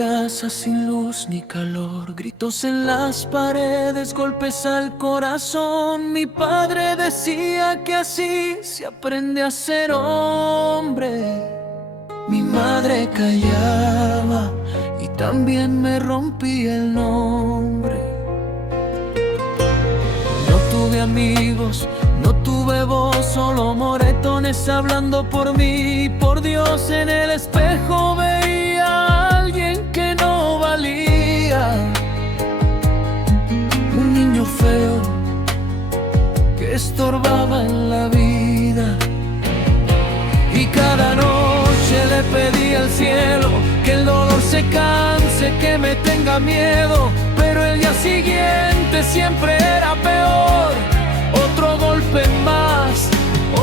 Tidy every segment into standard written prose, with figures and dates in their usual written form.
casa sin luz ni calor, gritos en las paredes, golpes al corazón. Mi padre decía que así se aprende a ser hombre. Mi madre callaba y también me rompía el nombre. No tuve amigos, no tuve voz, solo moretones hablando por mí. Por Dios, en el espejo veía a alguien que no valía. Un niño feo que estorbaba en la vida. Y cada noche le pedí al cielo que el dolor se canse, que me tenga miedo. Pero el día siguiente siempre era peor. Otro golpe más,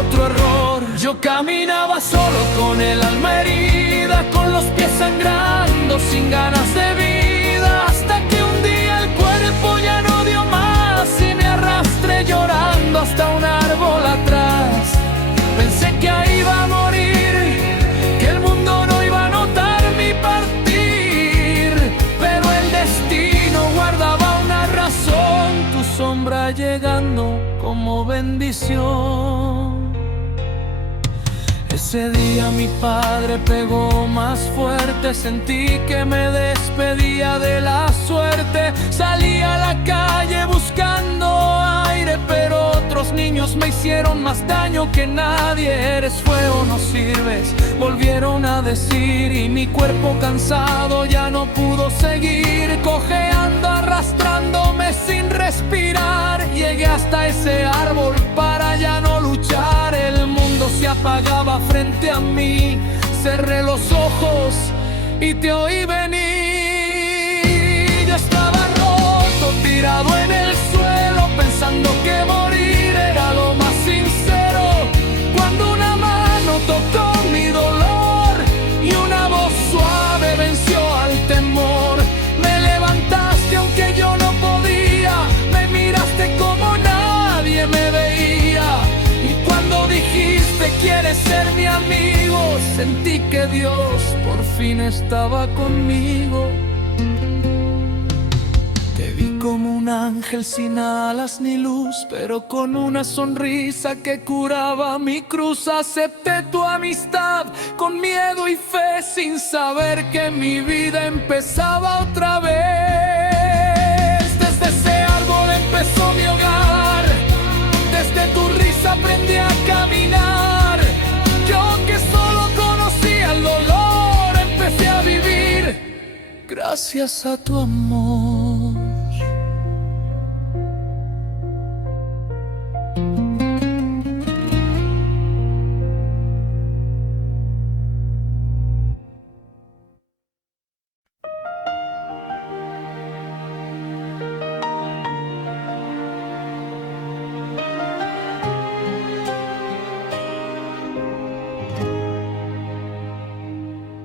otro error. Yo caminaba solo con el alma herida, con los pies sangrando, sin ganas de vida. Hasta que un día el cuerpo ya no dio más y me arrastré llorando hasta un árbol atrás. Pensé que ahí iba a morir, que el mundo no iba a notar mi partir. Pero el destino guardaba una razón, tu sombra llegando como bendición. Ese día mi padre pegó más fuerte, sentí que me despedía de la suerte. Salí a la calle buscando aire, pero otros niños me hicieron más daño que nadie. Eres feo, no sirves, volvieron a decir. Y mi cuerpo cansado ya no pudo seguir, cojeando, arrastrándome sin respirar. Llegué hasta ese árbol para ya no luchar. El mundo se apagaba frente a mí. Cerré los ojos y te oí venir. Yo estaba roto, tirado en el suelo, pensando que morir era lo más sincero. Cuando una mano tocó mi dolor y una voz suave venció al temor. Me levantaste aunque yo no podía, me miraste como nadie me veía. Y cuando dijiste quieres ser mi amigo, sentí que Dios por fin estaba conmigo. Te vi como un ángel sin alas ni luz, pero con una sonrisa que curaba mi cruz. Acepté tu amistad con miedo y fe, sin saber que mi vida empezaba otra vez. Desde ese árbol empezó mi hogar, desde tu risa aprendí a caminar. Yo que solo conocía el dolor, empecé a vivir gracias a tu amor.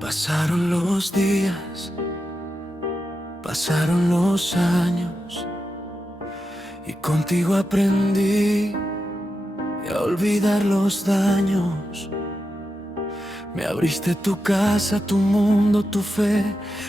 Pasaron los días, pasaron los años, y contigo aprendí a olvidar los daños. Me abriste tu casa, tu mundo, tu fe.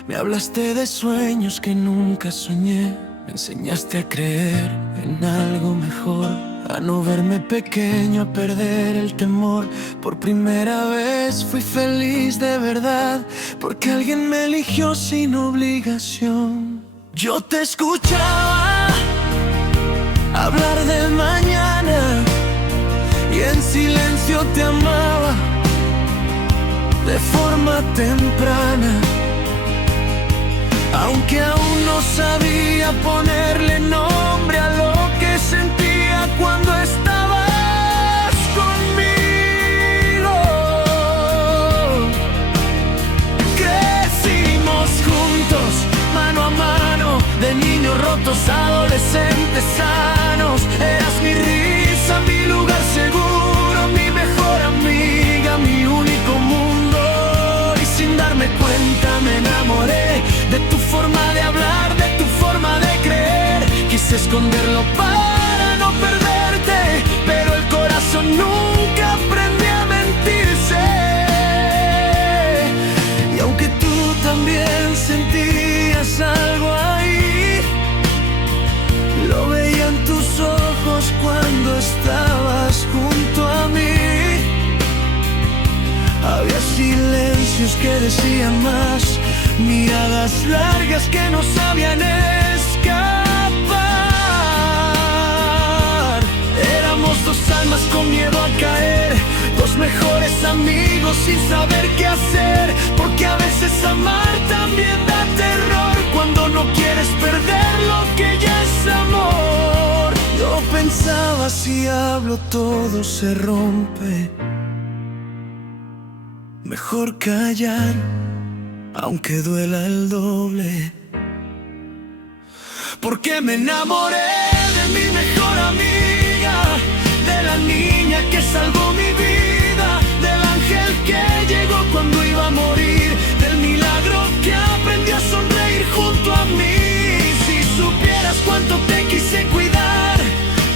Me hablaste de sueños que nunca soñé. Me enseñaste a creer en algo mejor, a no verme pequeño, a perder el temor. Por primera vez fui feliz de verdad, porque alguien me eligió sin obligación. Yo te escuchaba hablar del mañana y en silencio te amaba de forma temprana. Aunque aún no sabía ponerle nombre a lo que sentía cuando estabas conmigo. Crecimos juntos, mano a mano, de niños rotos a adolescentes sanos. Eras mi risa, mi lugar seguro, mi mejor amiga, mi único mundo. Y sin darme cuenta me enamoré de tu forma de hablar, de tu forma de creer. Quise esconderlo para no perderte, pero el corazón nunca aprende a mentirse. Y aunque tú también también sentías algo ahí. Lo veía en tus ojos cuando estabas junto a mí. Había silencios que decían más, miradas largas que no sabían escapar. Éramos dos almas con miedo a caer, dos mejores amigos sin saber qué hacer. Porque a veces amar también da terror, cuando no quieres perder lo que ya es amor. Yo pensaba, si hablo todo se rompe, mejor callar, aunque duela el doble. Porque me enamoré de mi mejor amiga, de la niña que salvó mi vida, del ángel que llegó cuando iba a morir, del milagro que aprendió a sonreír junto a mí. Si supieras cuánto te quise cuidar,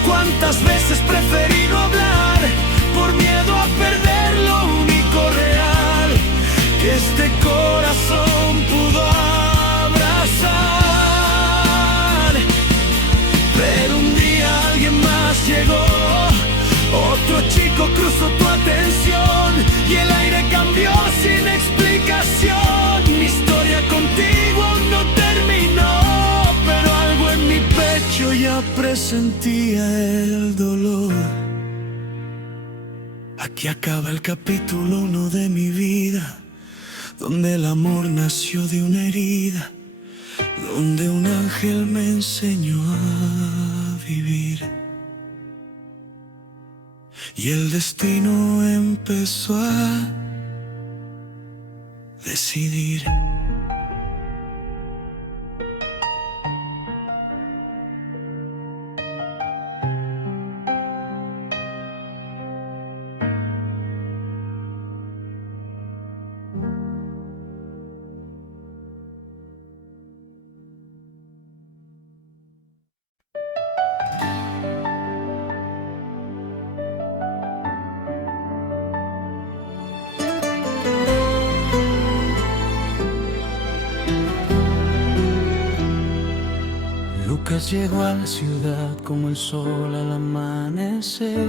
cuántas veces preferí no hablar, por miedo a perder lo único real que este corazón pudo abrazar. Pero un día alguien más llegó, otro chico cruzó tu atención y el aire cambió sin explicación. Mi historia contigo no terminó, pero algo en mi pecho ya presentía el dolor. Aquí acaba el capítulo 1 de mi vida, donde el amor nació de una herida, donde un ángel me enseñó a vivir. Y el destino empezó a decidir. Lucas llegó a la ciudad como el sol al amanecer,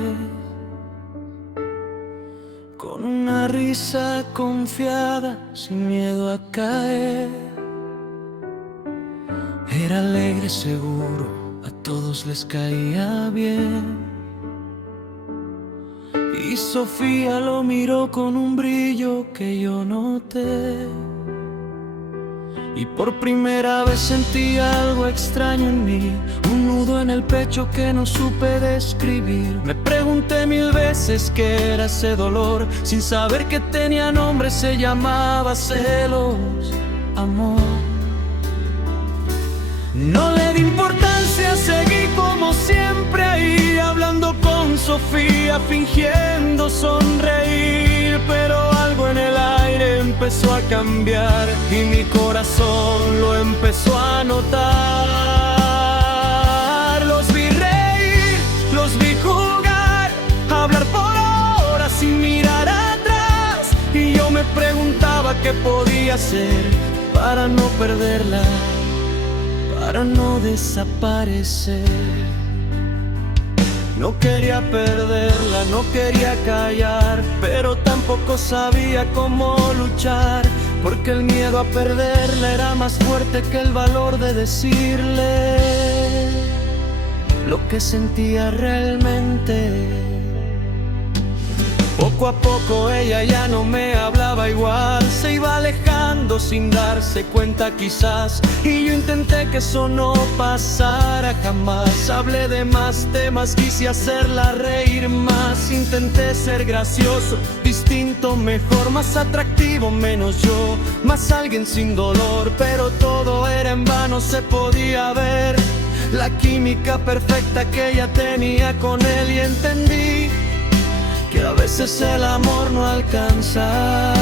con una risa confiada, sin miedo a caer. Era alegre, seguro, a todos les caía bien. Y Sofía lo miró con un brillo que yo noté. Y por primera vez sentí algo extraño en mí, un nudo en el pecho que no supe describir. Me pregunté 1000 veces qué era ese dolor, sin saber que tenía nombre, se llamaba celos, amor. No le di importancia, seguí como siempre ahí, hablando con Sofía, fingiendo sonreír. Pero algo en el aire empezó a cambiar y mi corazón lo empezó a notar. Los vi reír, los vi jugar, hablar por horas sin mirar atrás. Y yo me preguntaba qué podía hacer para no perderla, para no desaparecer. No quería perderla, no quería callar, pero tampoco sabía cómo luchar, porque el miedo a perderla era más fuerte que el valor de decirle lo que sentía realmente. Poco a poco ella ya no me hablaba igual, se iba alejando sin darse cuenta quizás, y yo intenté que eso no pasara jamás. Hablé de más temas, quise hacerla reír más, intenté ser gracioso, distinto, mejor, más atractivo, menos yo, más alguien sin dolor. Pero todo era en vano, se podía ver la química perfecta que ella tenía con él, y entendí que a veces el amor no alcanza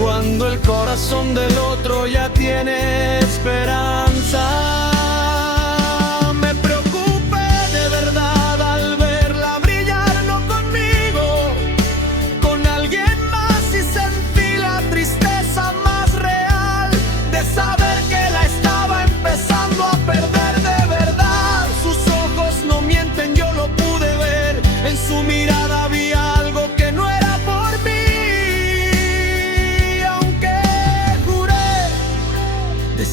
cuando el corazón del otro ya tiene esperanza. Me preocupé de verdad al verla brillar, no conmigo, con alguien más, y sentí la tristeza más real.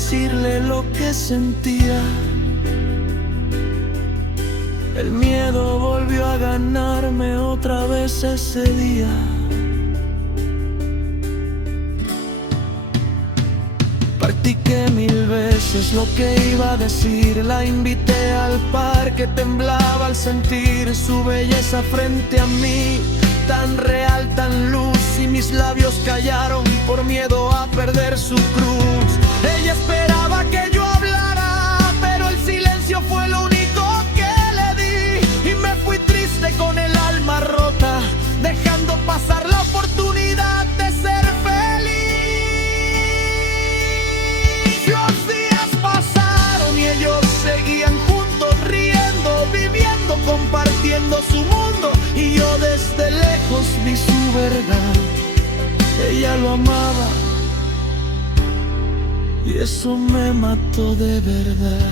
decirle lo que sentía. El miedo volvió a ganarme otra vez ese día. Practiqué 1000 veces lo que iba a decir. La invité al parque, temblaba al sentir su belleza frente a mí. Tan real, tan luz, y mis labios callaron por miedo a perder su cruz. Ella esperaba que yo hablara, pero el silencio fue lo único que le di. Y me fui triste con el alma rota, dejando pasar la oportunidad de ser feliz. Los días pasaron y ellos seguían juntos, riendo, viviendo, compartiendo su mundo. Y yo desde lejos vi su verdad. Ella lo amaba y eso me mató de verdad.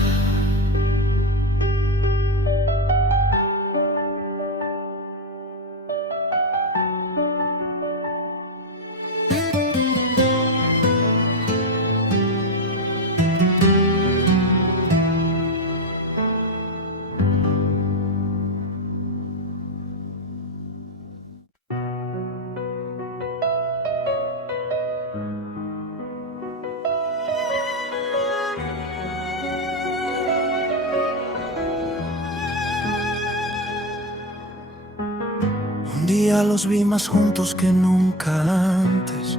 Un día los vi más juntos que nunca antes.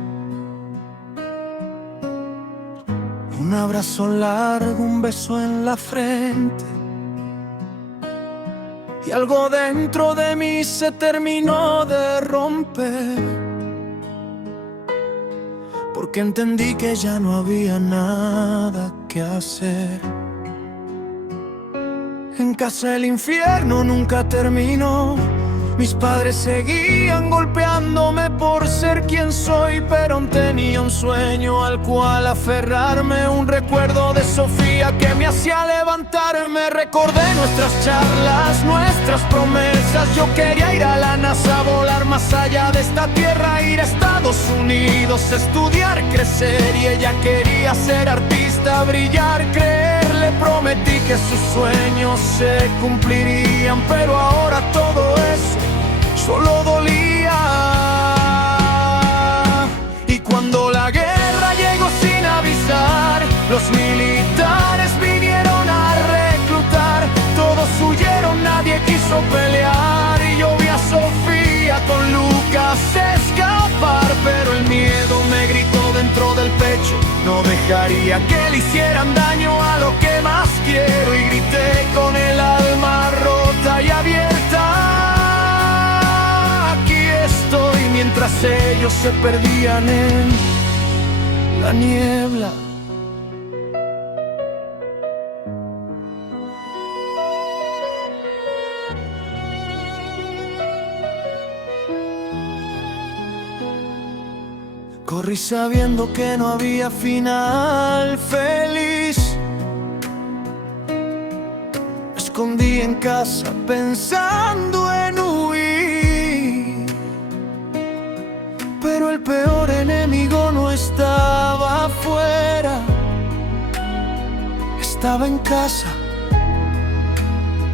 Un abrazo largo, un beso en la frente. Y algo dentro de mí se terminó de romper, porque entendí que ya no había nada que hacer. En casa el infierno nunca terminó. Mis padres seguían golpeándome por ser quien soy, pero aún tenía un sueño al cual aferrarme. Un recuerdo de Sofía que me hacía levantarme. Recordé nuestras charlas, nuestras promesas. Yo quería ir a la NASA, volar más allá de esta tierra, ir a Estados Unidos, estudiar, crecer. Y ella quería ser artista, brillar, creer. Le prometí que sus sueños se cumplirían, pero ahora todo eso solo dolía. Y cuando la guerra llegó sin avisar, los militares vinieron a reclutar. Todos huyeron, nadie quiso pelear. Y yo vi a Sofía con Lucas escapar, pero el miedo me gritó dentro del pecho: no dejaría que le hicieran daño a lo que más quiero. Y grité con el alma rota y abierta: mientras ellos se perdían en la niebla. Corrí sabiendo que no había final feliz. Me escondí en casa pensando en huir, pero el peor enemigo no estaba afuera, estaba en casa,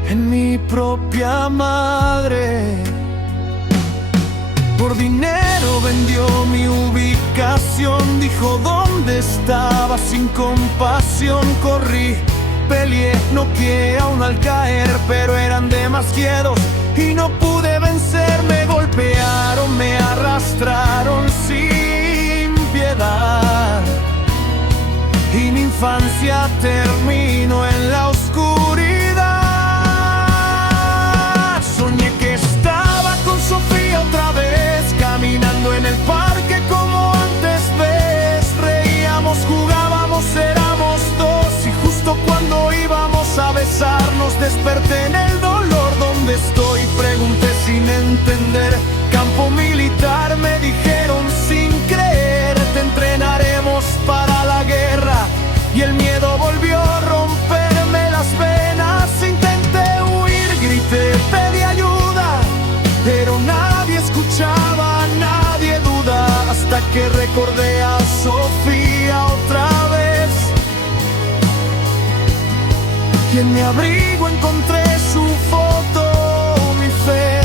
en mi propia madre. Por dinero vendió mi ubicación, dijo dónde estaba sin compasión. Corrí, peleé, noqueé a uno al caer, pero eran demasiados y no pude vencer. Me golpearon, me arrastraron sin piedad, y mi infancia terminó en la oscuridad. Soñé que estaba con Sofía otra vez, caminando en el parque como antes ves. Reíamos, jugábamos, éramos dos, y justo cuando íbamos a besarnos desperté en el dolor. ¿Dónde estoy? Pregunté sin entender. Campo militar, me dijeron sin creer. Te entrenaremos para la guerra. Y el miedo volvió a romperme las venas. Intenté huir, grité, pedí ayuda, pero nadie escuchaba, nadie duda. Hasta que recordé a Sofía otra vez. y en mi abrigo encontré su foto, mi fe.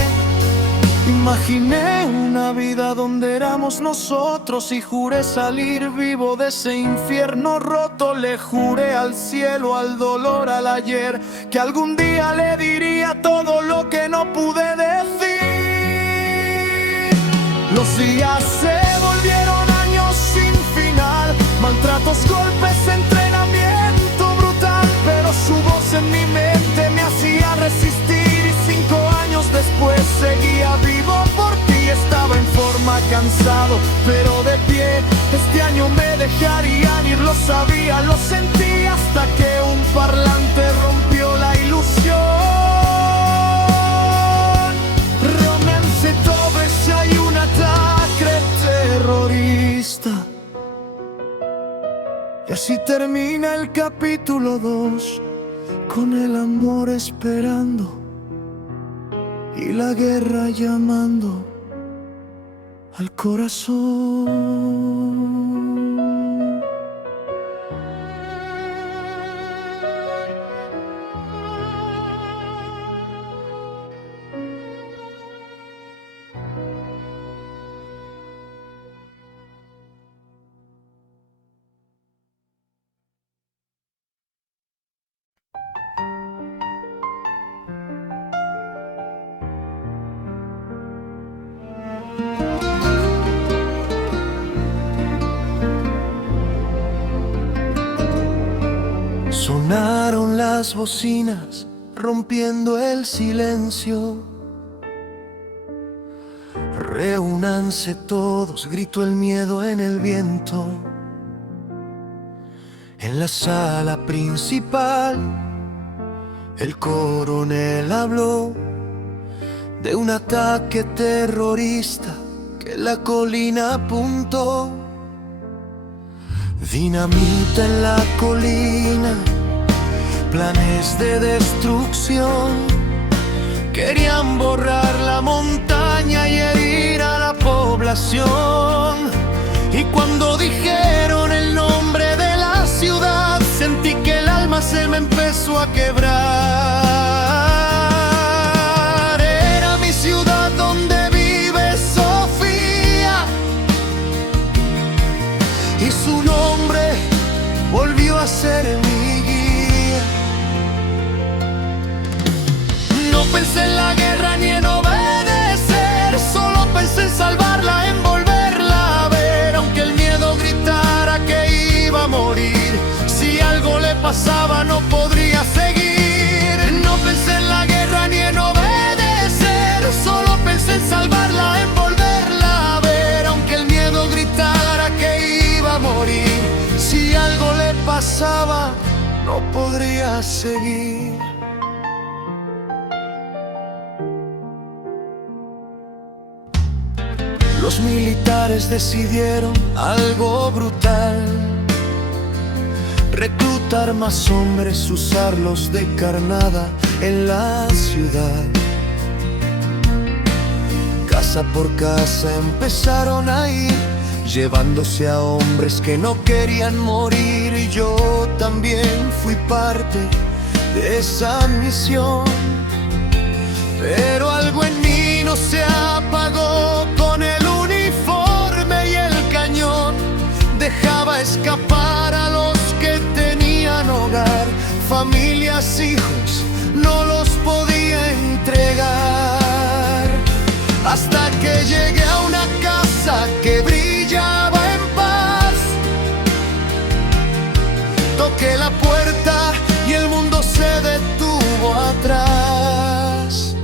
Imaginé una vida donde éramos nosotros y juré salir vivo de ese infierno roto. Le juré al cielo, al dolor, al ayer, que algún día le diría todo lo que no pude decir. Los días se volvieron años sin final, maltratos, golpes, entrenamiento brutal, pero su voz en mi mente me hacía resistir. Y 5 años después seguía vivo por ti. Estaba en forma, cansado, pero de pie. Este año me dejarían ir, lo sabía, lo sentí, hasta que un parlante rompió la ilusión. Romance Toves, hay un ataque terrorista. Y así termina el capítulo 2, con el amor esperando y la guerra llamando al corazón. Sonaron las bocinas, rompiendo el silencio. Reúnanse todos, gritó el miedo en el viento. En la sala principal, el coronel habló de un ataque terrorista que la colina apuntó. Dinamita en la colina, planes de destrucción. Querían borrar la montaña y herir a la población. Y cuando dijeron el nombre de la ciudad, sentí que el alma se me empezó a quebrar. Era mi ciudad donde vive Sofía, y su nombre volvió a ser mi guía. No pensé en la guerra ni en obedecer, solo pensé en salvarla, en volverla a ver. Aunque el miedo gritara que iba a morir, si algo le pasaba no podría seguir. No pensé en la guerra ni en obedecer, solo pensé en salvarla, en volverla a ver. Aunque el miedo gritara que iba a morir, si algo le pasaba no podría seguir. Los militares decidieron algo brutal: reclutar más hombres, usarlos de carnada en la ciudad. Casa por casa empezaron a ir, llevándose a hombres que no querían morir. Y yo también fui parte de esa misión. Pero algo en mí no se apagó. Con el uniforme y el cañón dejaba escapar a los que tenían hogar. Familias, hijos, no los podía entregar. Hasta que llegué a una casa que brillaba en paz. Toqué la puerta y el mundo se detuvo atrás.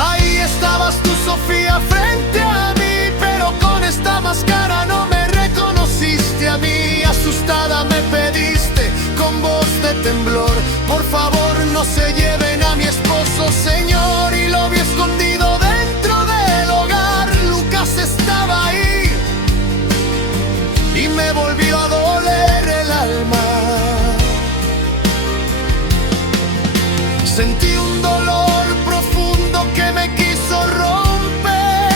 Ahí estabas tú, Sofía, frente a mí, pero con esta máscara no me reconociste a mí. Asustada me pediste con voz de temblor: por favor no se lleven a mi esposo, señor. Y lo vi escondido dentro del hogar. Lucas estaba ahí y me volvió a doler el alma. Sentí un dolor profundo que me quiso romper,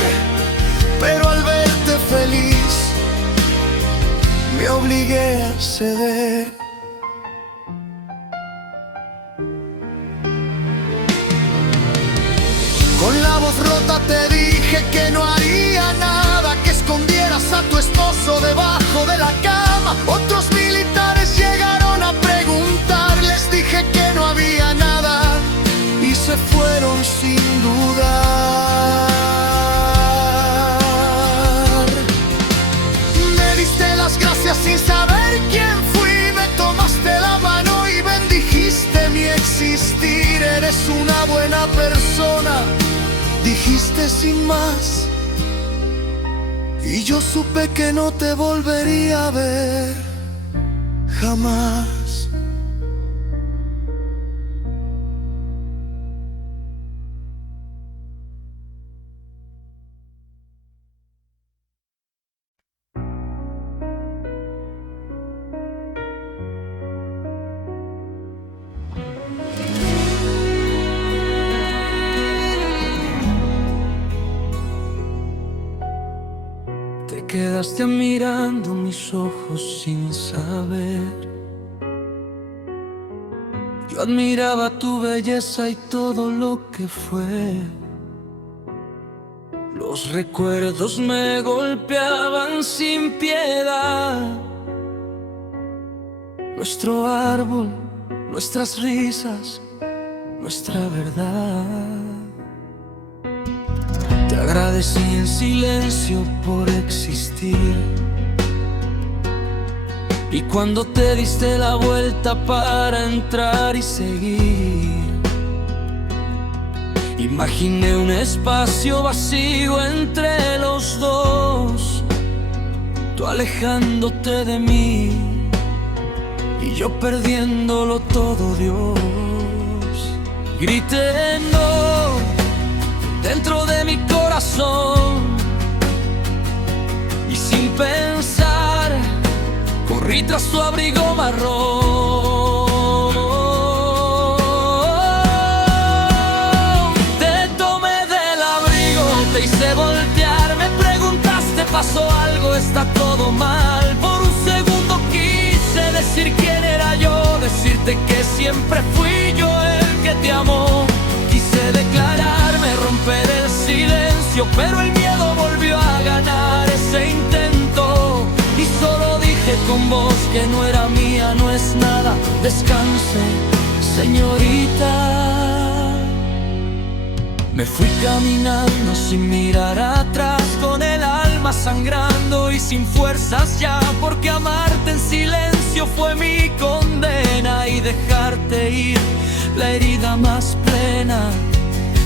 pero al verte feliz me obligué a ceder. espalda te dije que no haría nada, que escondieras a tu esposo debajo de la cama. Otros militares llegaron a preguntar, les dije que no había nada y se fueron sin dudar. Me diste las gracias sin saber quién fui, me tomaste la mano y bendijiste mi existir. Eres una buena persona, dijiste sin más, y yo supe que no te volvería a ver jamás. Te quedaste mirando mis ojos sin saber. Yo admiraba tu belleza y todo lo que fue. Los recuerdos me golpeaban sin piedad. Nuestro árbol, nuestras risas, nuestra verdad. Te agradecí en silencio por existir. Y cuando te diste la vuelta para entrar y seguir, imaginé un espacio vacío entre los dos, tú alejándote de mí y yo perdiéndolo todo, Dios. Grité no dentro de mi corazón y sin pensar corrí tras tu abrigo marrón. Te tomé del abrigo, te hice voltear, me preguntaste, ¿pasó algo? ¿Está todo mal? Por un segundo quise decir quién era yo, decirte que siempre fui yo el que te amó. Quise declararme, romper el silencio, pero el miedo volvió a ganar ese intento. Y solo dije con voz que no era mía, no es nada. Descanse, señorita. Me fui caminando sin mirar atrás, con el alma sangrando y sin fuerzas ya, porque amarte en silencio fue mi condena y dejarte ir la herida más plena.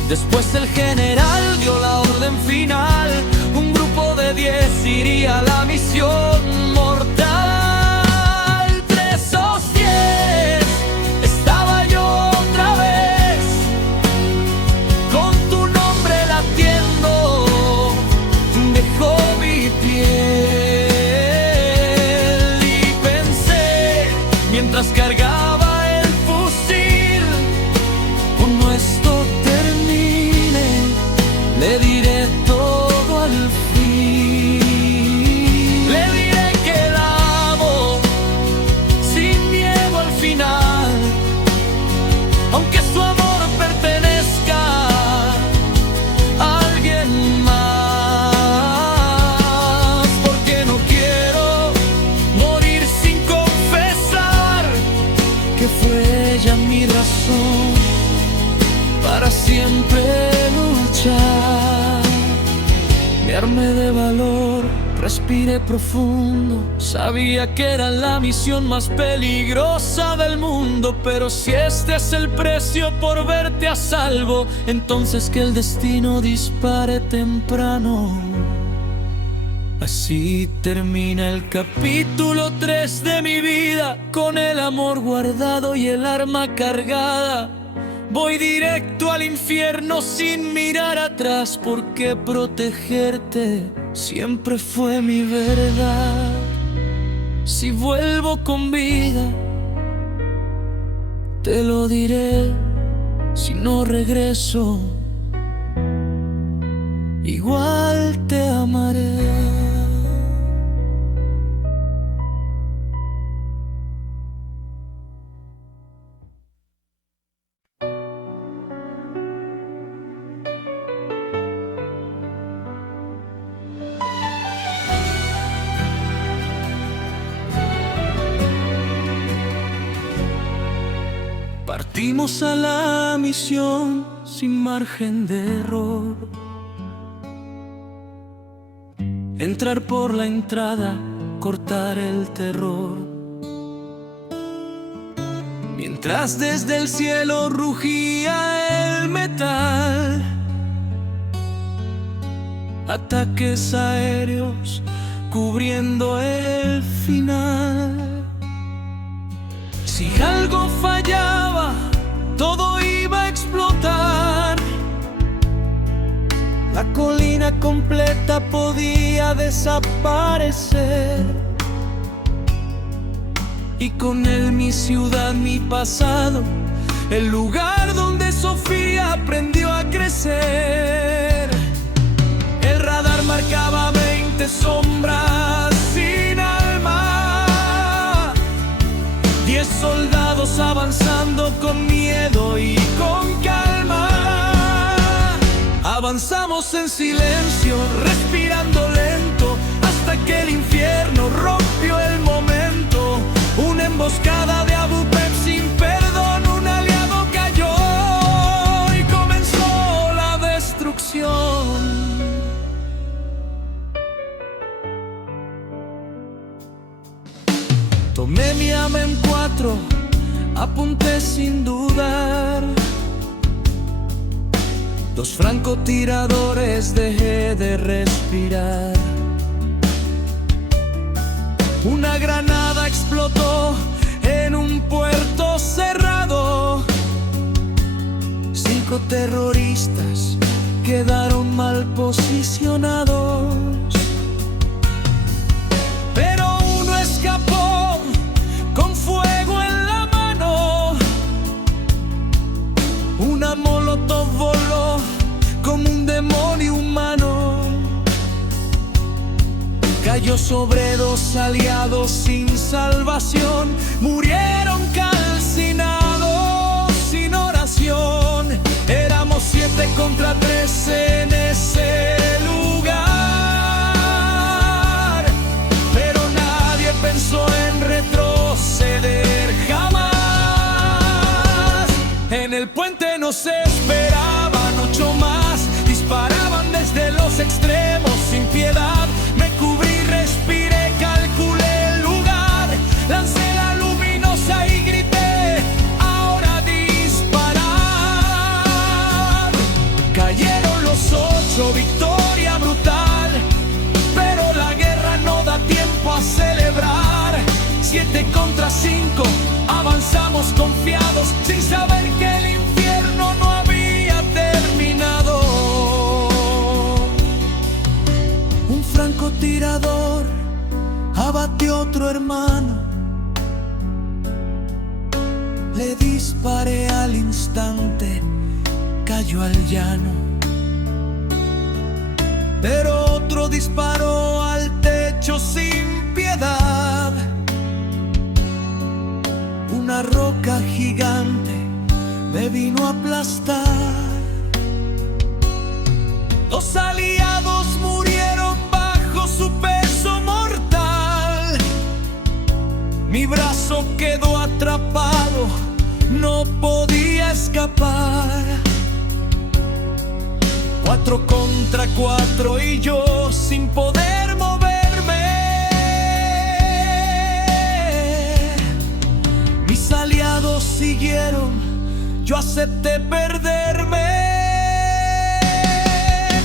Después el general dio la orden final, un grupo de 10 iría a la misión mortal. Entre esos 10 estaba yo otra vez, con tu nombre latiendo, dejó mi piel. Y pensé, mientras cargaba el fusil, cuando esto termine, le diré todo al fin. Le diré que la amo, sin miedo al final, aunque su amor pertenezca a alguien más. Porque no quiero morir sin confesar que fue ella mi razón para siempre luchar. Me armé de valor, respiré profundo, sabía que era la misión más peligrosa del mundo. Pero si este es el precio por verte a salvo, entonces que el destino dispare temprano. Así termina el capítulo 3 de mi vida, con el amor guardado y el arma cargada. Voy directo al infierno sin mirar atrás, porque protegerte siempre fue mi verdad. Si vuelvo con vida, te lo diré. Si no regreso, igual te amaré. Partimos a la misión sin margen de error. Entrar por la entrada, cortar el terror. Mientras desde el cielo rugía el metal, ataques aéreos cubriendo el final. Si algo fallaba, todo iba a explotar. La colina completa podía desaparecer, y con él mi ciudad, mi pasado, el lugar donde Sofía aprendió a crecer. El radar marcaba 20 sombras sin alma, 10 soldados avanzando con miedo y con calma. Avanzamos en silencio, respirando lento, hasta que el infierno rompió el momento. Una emboscada de Abu Pep sin perdón, un aliado cayó y comenzó la destrucción. Tomé mi AM4, apunté sin dudar. 2 francotiradores, dejé de respirar. Una granada explotó en un puerto cerrado. 5 terroristas quedaron mal posicionados, pero uno escapó con fuego en la mano. Una molotov voló como un demonio humano. Cayó sobre 2 aliados sin salvación. Murieron calcinados sin oración. Éramos 7 contra 3 en ese lugar, pero nadie pensó en retroceder jamás. En el puente nos esperaban 8 más. Disparaban desde los extremos sin piedad. Me cubrí, respiré, calculé el lugar. Lancé la luminosa y grité: ahora disparar. Cayeron los 8, victoria brutal, pero la guerra no da tiempo a celebrar. 7 contra 5, avanzamos confiados, sin saber que el infierno no había terminado. Un francotirador abatió a otro hermano. Le disparé al instante, cayó al llano. Pero otro disparó al techo sin piedad. Una roca gigante me vino a aplastar. 2 aliados murieron bajo su peso mortal. Mi brazo quedó atrapado, no podía escapar. 4 contra 4 y yo sin poder moverme. Mis aliados siguieron, yo acepté perderme.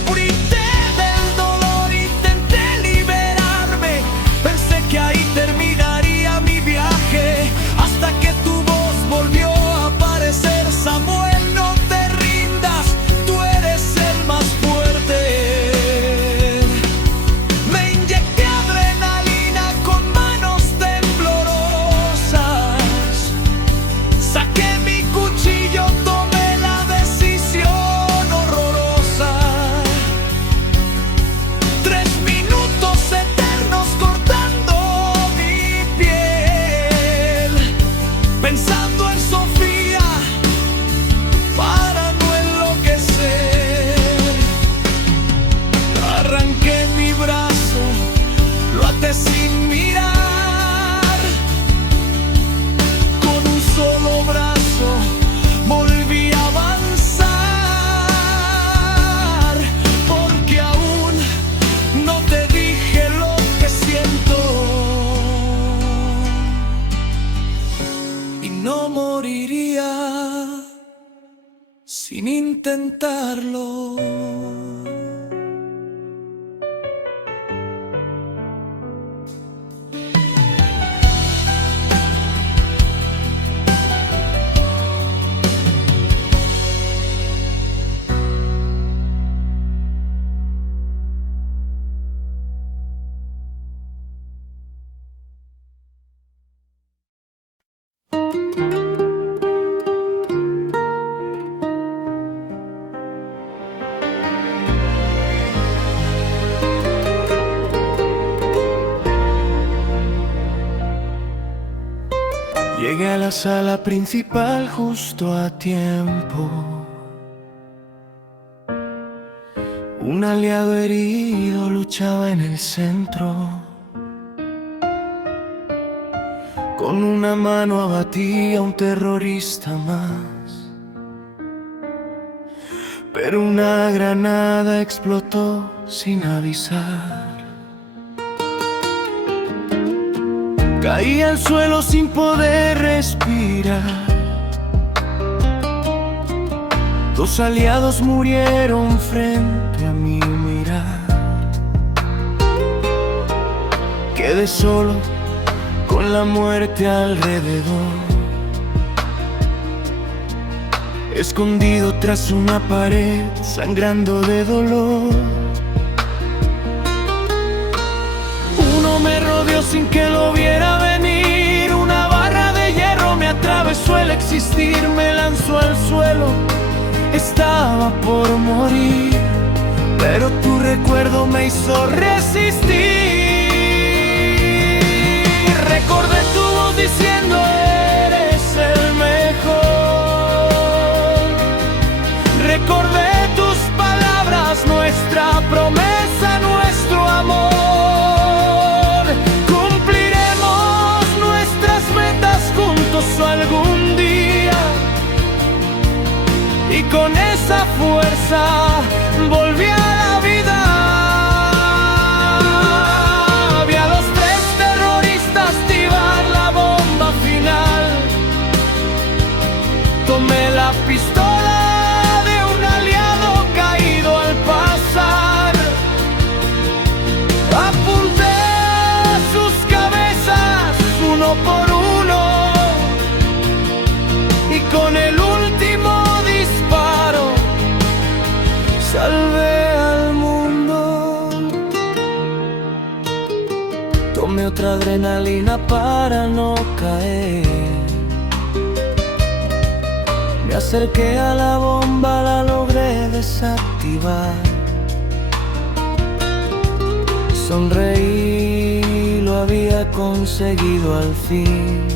Grité del dolor, intenté liberarme. Pensé que ahí terminaría mi viaje, hasta que tu voz volvió a aparecer. Samuel, no te rindas, tú eres el más fuerte. Me inyecté adrenalina con manos temblorosas. Saqué mi cuchillo, tomé la decisión. intentarlo. Llegué a la sala principal justo a tiempo. Un aliado herido luchaba en el centro. Con una mano abatía a un terrorista más. Pero una granada explotó sin avisar. Caí al suelo sin poder respirar. Dos aliados murieron frente a mi mirar. Quedé solo con la muerte alrededor, escondido tras una pared, sangrando de dolor. Uno me rodeó sin que lo viera venir. Una barra de hierro me atravesó el existir, me lanzó al suelo. Estaba por morir, pero tu recuerdo me hizo resistir. Recordé tu voz diciendo eres el mejor. Recordé tus palabras, nuestra promesa, nuestro amor. Cumpliremos nuestras metas juntos algún día. Y con esa fuerza volví a la vida. Vi a los tres terroristas activar la bomba final. Tomé la pistola de un aliado caído al pasar. Apunté sus cabezas uno por uno. Y con el último salvé al mundo. Tomé otra adrenalina para no caer. Me acerqué a la bomba, la logré desactivar. Sonreí, lo había conseguido al fin.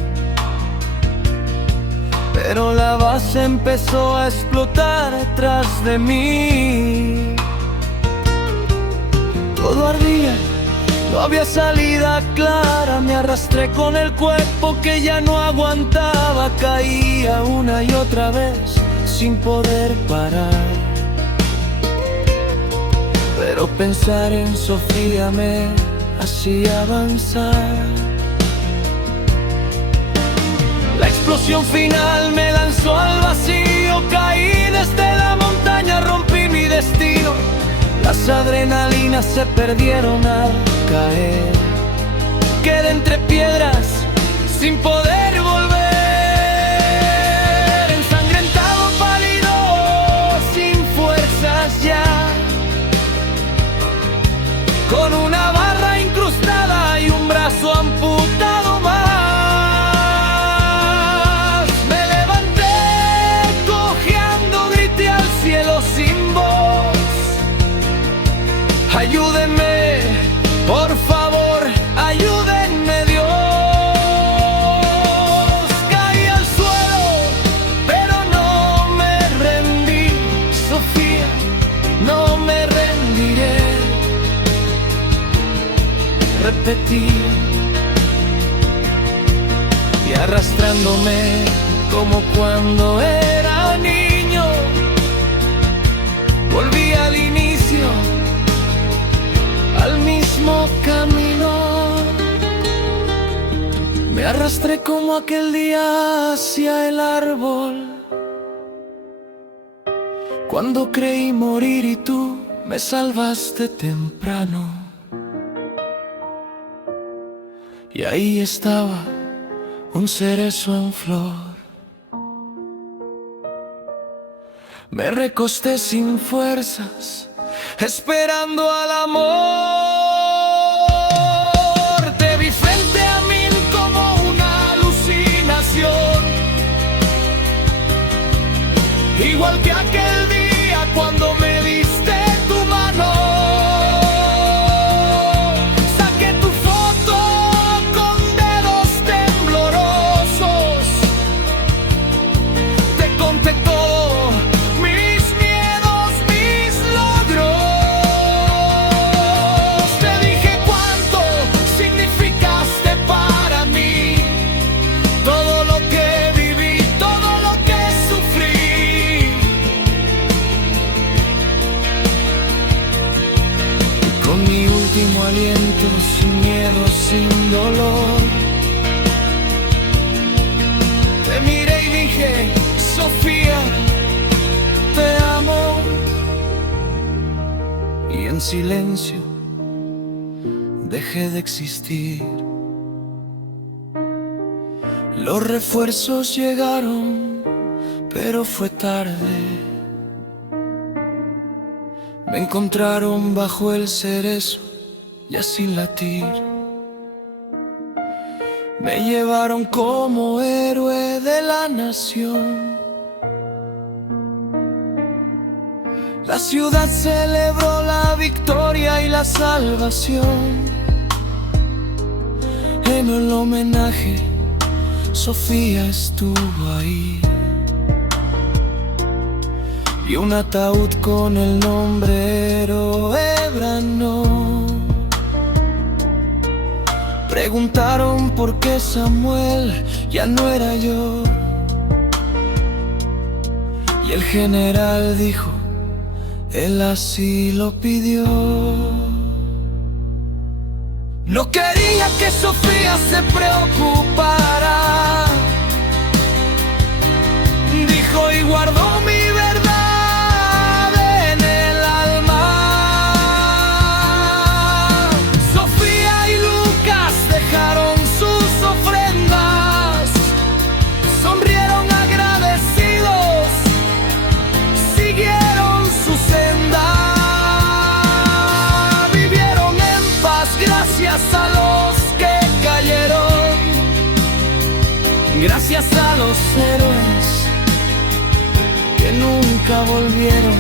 Pero la base empezó a explotar detrás de mí. Todo ardía, no había salida clara. Me arrastré con el cuerpo que ya no aguantaba. Caía una y otra vez sin poder parar. Pero pensar en Sofía me hacía avanzar. La explosión final me lanzó al vacío. Caí desde la montaña, rompí mi destino. Las adrenalinas se perdieron al caer. Quedé entre piedras sin poder volver. Ensangrentado, pálido, sin fuerzas ya. Con una barra incrustada y un brazo amputado más. Ayúdenme, por favor, ayúdenme Dios. Caí al suelo, pero no me rendí. Sofía, no me rendiré. Repetí, y arrastrándome como cuando era niño, volví al inicio, al mismo camino. Me arrastré como aquel día hacia el árbol, cuando creí morir y tú me salvaste temprano. Y ahí estaba un cerezo en flor. Me recosté sin fuerzas, esperando al amor. Te vi frente a mí como una alucinación, igual que aquel día cuando me diste tu mano. Saqué tu foto con dedos temblorosos, te conté todo, mis miedos, mis logros. Te dije cuánto significaste para mí, todo lo que viví, todo lo que sufrí. Con mi último aliento, sin miedo, sin dolor, te miré y dije: Sofía, te amo. Y en silencio dejé de existir. Los refuerzos llegaron, pero fue tarde. Me encontraron bajo el cerezo, ya sin latir. Me llevaron como héroe de la nación. La ciudad celebró la victoria y la salvación. En el homenaje, Sofía estuvo ahí. Y un ataúd con el nombre Hebrano. Preguntaron por qué Samuel ya no era yo. Y el general dijo: él así lo pidió. No quería que Sofía se preocupara, dijo, y guardó mi verdad en el alma. Sofía y Lucas dejaron sus ofrendas, sonrieron agradecidos, siguieron su senda. Vivieron en paz gracias a los que cayeron, gracias a los héroes que nunca volvieron.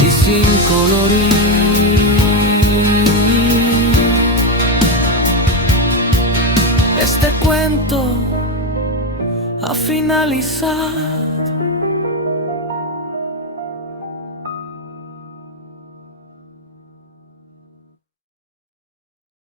Y sin colorín, este cuento a finalizar.